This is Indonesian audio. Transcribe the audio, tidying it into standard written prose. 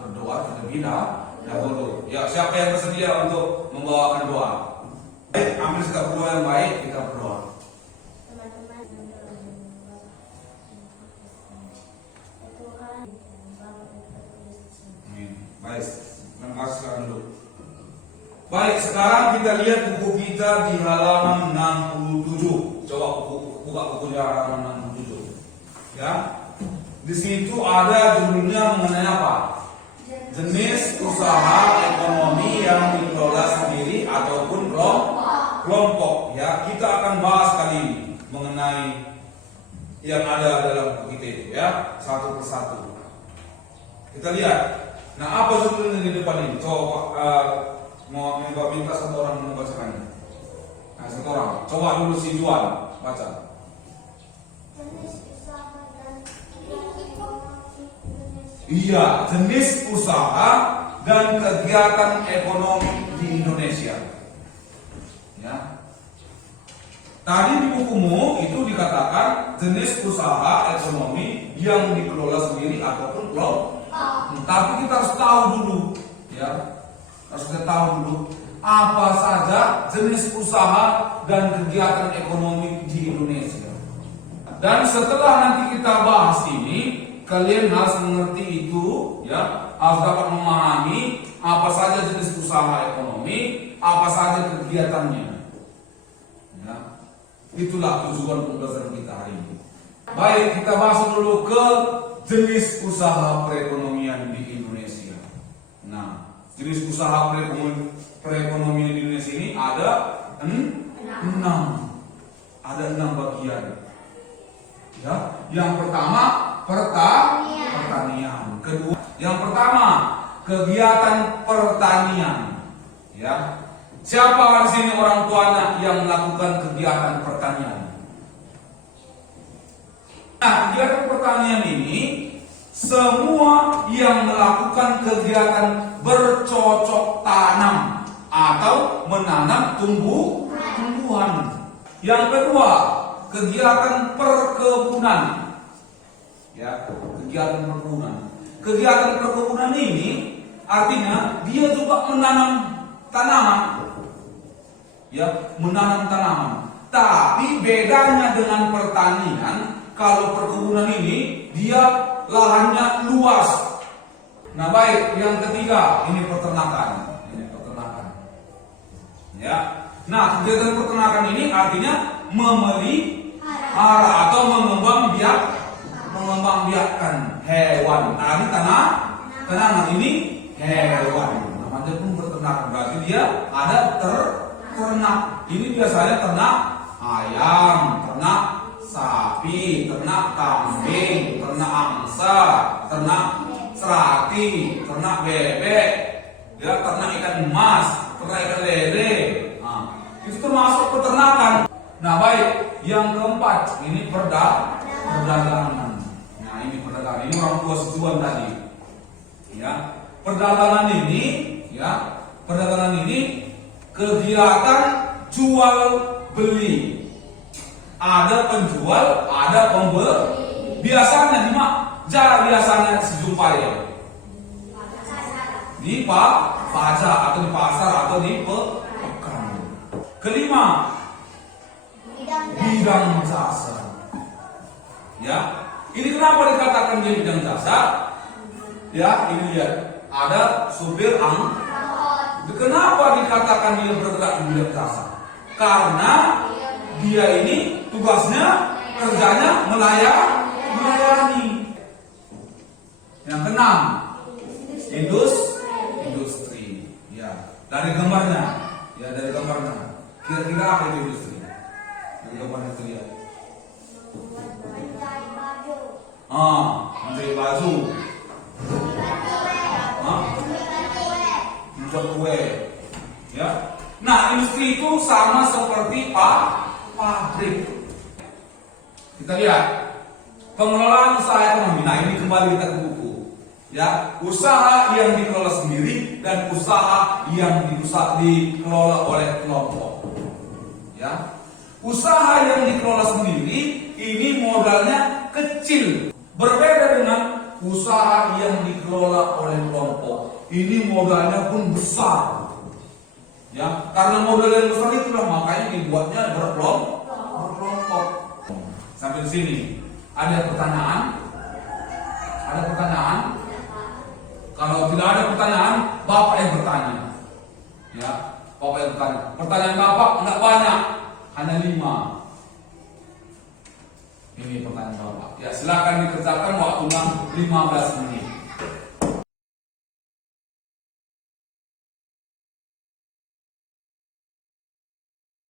berdoa terlebih dahulu. Ya, siapa yang bersedia untuk membawakan doa? Baik, ambil sikap berdoa yang baik, kita berdoa. Baik, terima kasih sekarang dulu. Baik, sekarang kita lihat buku kita di halaman 67. Coba buka bukunya halaman 67. Ya, di situ ada judulnya mengenai apa? Jenis usaha ekonomi yang dikelola sendiri ataupun kelompok. Ya, kita akan bahas kali ini mengenai yang ada dalam buku kita itu, ya, satu persatu. Kita lihat. Nah, apa judulnya di depan ini? Coba mau minta satu orang membacakannya. Nah, satu orang. Coba dulu si Juan baca. Iya, jenis usaha dan kegiatan ekonomi di Indonesia. Ya. Tadi di bukumu itu dikatakan jenis usaha ekonomi yang dikelola sendiri ataupun kelompok. Tapi kita harus tahu dulu, ya, harus kita tahu dulu apa saja jenis usaha dan kegiatan ekonomi di Indonesia. Dan setelah nanti kita bahas ini, kalian harus mengerti itu, ya, harus dapat memahami apa saja jenis usaha ekonomi, apa saja kegiatannya. Ya, itulah tujuan pembelajaran kita hari ini. Baik, kita masuk dulu ke jenis usaha perekonomian di Indonesia. Nah, jenis usaha perekonomian di Indonesia ini ada 6. Ada 6 bagian. Ya, yang pertama pertanian. Kedua, yang pertama kegiatan pertanian. Ya, siapa di sini orang tuanya yang melakukan kegiatan pertanian? Nah, kegiatan pertanian ini semua yang melakukan kegiatan bercocok tanam atau menanam tumbuhan. Yang kedua, kegiatan perkebunan. Ya, kegiatan perkebunan. Kegiatan perkebunan ini artinya dia juga menanam tanaman. Ya, menanam tanaman. Tapi bedanya dengan pertanian, kalau perkebunan ini dia lahannya luas. Nah, baik, yang ketiga ini peternakan. Ya. Nah, kegiatan peternakan ini artinya memelihara atau mengembangbiakkan hewan. Nah, ini tanaman ini hewan. Namanya pun peternakan, berarti dia ada ternak. Ini biasanya ternak ayam, ternak sapi, ternak kambing, ternak angsa, ternak serati, ternak bebek, ya, ternak ikan emas, ternak ikan lele. Nah, itu termasuk peternakan. Nah, baik, yang keempat ini perdagangan. Nah, ini perdagangan. Ini orang tua setuan tadi. Ya, perdagangan ini kegiatan jual beli. Ada penjual, ada pembeli. Biasanya biasanya dijumpai di pasar atau di pasar atau di pekan. Kelima, bidang jasa. Ya, ini kenapa dikatakan dia bidang jasa? Ya, ini lihat, ada supir angkot. Kenapa dikatakan dia bergerak di bidang jasa? Karena dia ini tugasnya, kerjanya melayani. Yang keenam, industri. Ya, dari gambarnya. Kira-kira apa itu industri? Dari gambarnya itu lihat. Menjahit baju. Membuat kue. Ya. Nah, industri itu sama seperti pabrik. Kita lihat pengelolaan usaha ekonomi. Nah, ini kembali kita ke buku. Ya, usaha yang dikelola sendiri dan usaha yang dikelola oleh kelompok. Ya, usaha yang dikelola sendiri ini modalnya kecil, berbeda dengan usaha yang dikelola oleh kelompok. Ini modalnya pun besar. Ya, karena modal yang besar itulah makanya dibuatnya berkelompok. Sampai di sini ada pertanyaan? Ada pertanyaan? Kalau tidak ada pertanyaan, Bapak yang bertanya. Ya, Bapak yang bertanya. Pertanyaan Bapak enggak banyak, hanya 5. Ini pertanyaan Bapak. Ya, silakan dikerjakan waktunya 15 menit.